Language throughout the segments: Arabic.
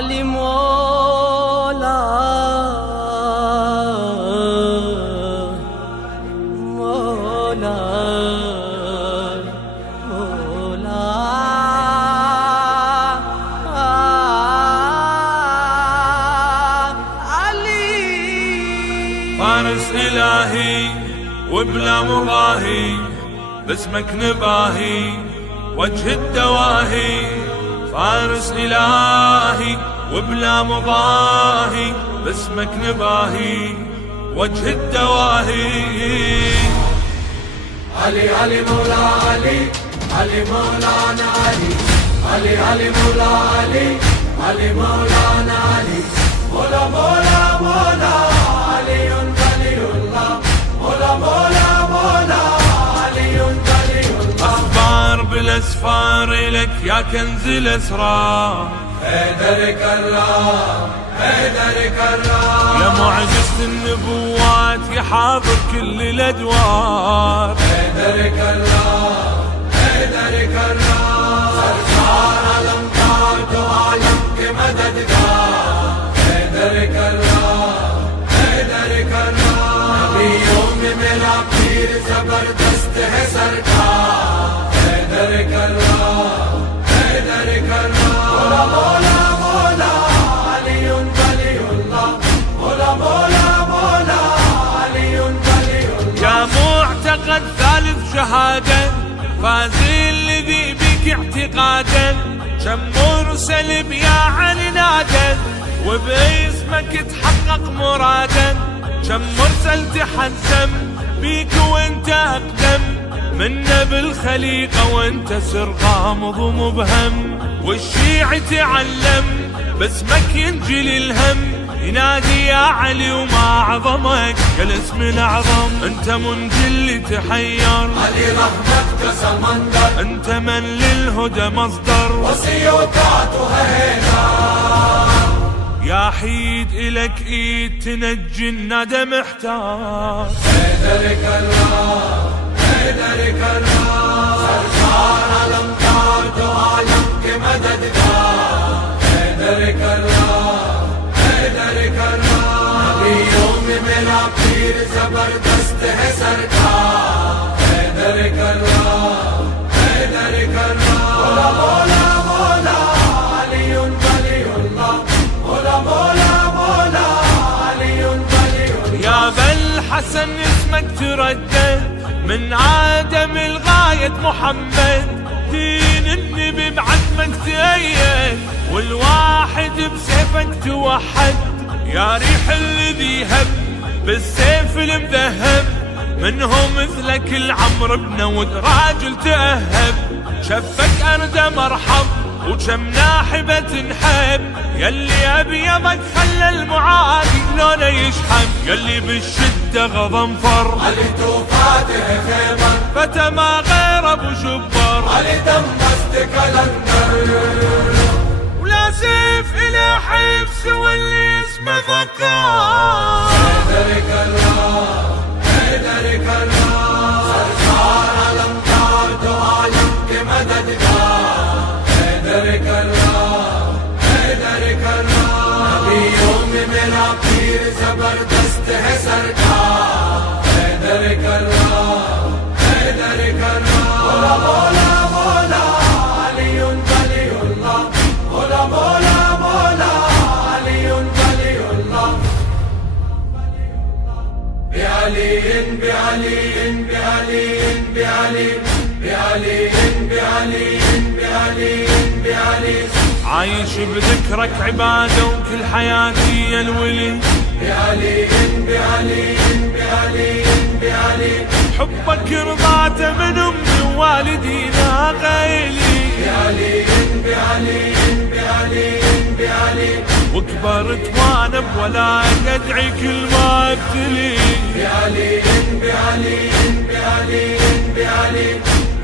علي مولا مولا مولا علي فارس إلهي وبلا مضاهي باسمك نباهي وجه الدواهي. فارس إلهي وبلا مضاهي باسمك نباهي وجه الدواهي. علي علي مولا علي علي مولانا علي علي علي مولا علي علي مولانا علي مولا مولا مولا علي ولي الله مولا مولا مولا علي ولي الله. أخبار بالأسفار إلك يا كنز الأسرار حيدر كرام حيدر كرام يا معجزة النبوات يا حاضر كل الأدوار. حيدر كرام حيدر كرام سركار الأمطار وعلم كمددگار. حيدر كرام حيدر كرام نبی يوم میرا پیر زبردست ہے سرکار. حيدر كرام حيدر كرام مولا مولا مولا علي ولي الله مولا مولا مولا علي ولي الله. يا معتقد ثالث شهادة فازي الذي بك اعتقادا. كم مرسل بيا علي نادى وباسمك تحقق مرادا. كم مرسل تحزم بيك وانت اقدم منا بالخليقة وانت سر غامض ومبهم. والشيع تعلم باسمك ينجل الهم ينادي يا علي وما اعظمك يا الاسم الاعظم. انت منجل تحير علي رحمتك سمندر انت من للهدى مصدر وسيوطاتها هنا. يا حيد الك ايد تنجي الندى محتار. حيدر كرام حيدر كرام سركار الامطار وعلم كمددگار. حيدر كرام حيدر كرام نبی يوم میرا پیر زبردست ہے سرکار. حيدر كرام حيدر كرام مولا مولا مولا علي ولي الله مولا مولا مولا علي ولي الله. يا بالحسن اسمك تردد من عدم الغاية محمد. دين النبي بعزمك تأيد والواحد بسيفك توحد. يا ريح الذي هب بالسيف المذهب منهم مثلك العمر بن ود راجل تأهب. شفك أرد مرحب وكم ناحبة تنحب. يلي أبيضك خلى المعادي لونه يشحب. يلي بالشدة غضنفر علي توفاته خيمر فتى ما غير ابو جبر. علي دمست كلندر ولا سيف الى حفظ واللي اسمه فقار. حيدر كرام حيدر كرام سركار الامطار وعلم كمددگار. حيدر كرام حيدر كرام نبی يوم میرا پیر زبردست ہے سرکار. حيدر كرام حيدر كرام مولا مولا مولا علي ولي الله مولا مولا مولا علي ولي الله. بعلي بعلي بعلي بعلي بعلي بعلي بعلي بعلي عايش بذكرك عبادة وكل حياتي يا الولي. بعلي بعلي بعلي بعلي حبك رضعته من امي ووالدينا غيلي. بعلي بعلي بعلي بعلي وكبرت وانا بولاك ادعي كل ما ابتلي. بعلي بعلي بعلي بعلي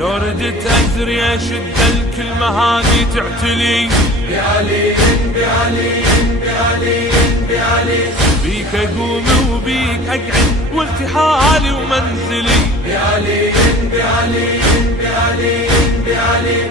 لو ردت ازري اشد الكلمة هذه تعتلي. بعلي بعلي بعلي بعلي بيك اقوم وبيك اقعد وارتحالي ومنزلي. بعلي بعلي بعلي بعلي